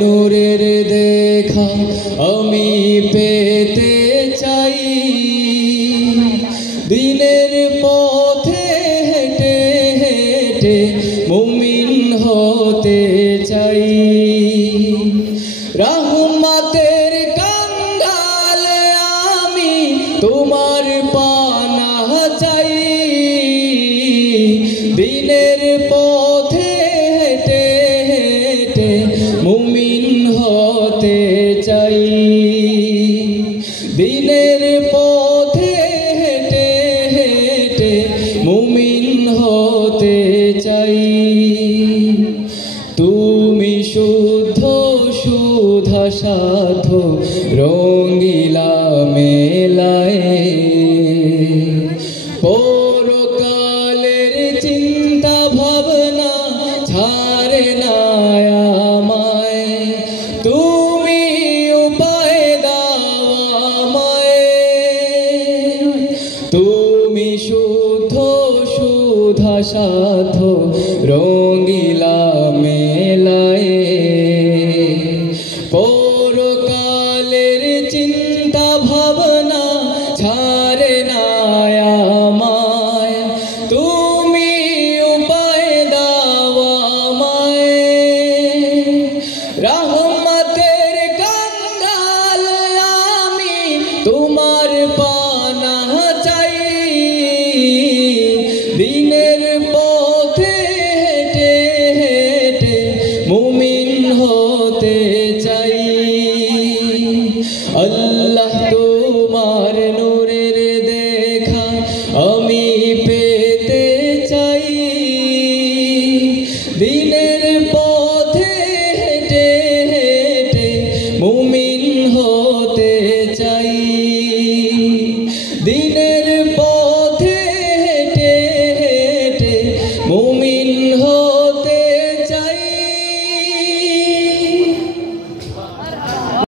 নূরের দেখা আমি পেতে চাই, দিনের পথে হেঁটে হেঁটে মুমিন হতে চাই। রহমতের কাঙ্গালে আমি তোমার পানা চাই, দিনের পথে হেঁটে হেঁটে মুমিন হতে চাই, দিনের পথে হেঁটে হেঁটে মুমিন হতে চাই। তুমি শুদ্ধ সুধা সাধ রঙিলা মেলায়, পরকালের চিন্তা ভাবনা ছাড়ে না আমায়, তুমি উপায় দাও আমায়। তুমি শুদ্ধ সুধা সাধ রঙিলা মেলায়, পরকালের চিন্তা ভাবনা ছাড়ে না আমায়, তুমি উপায় দাও আমায়।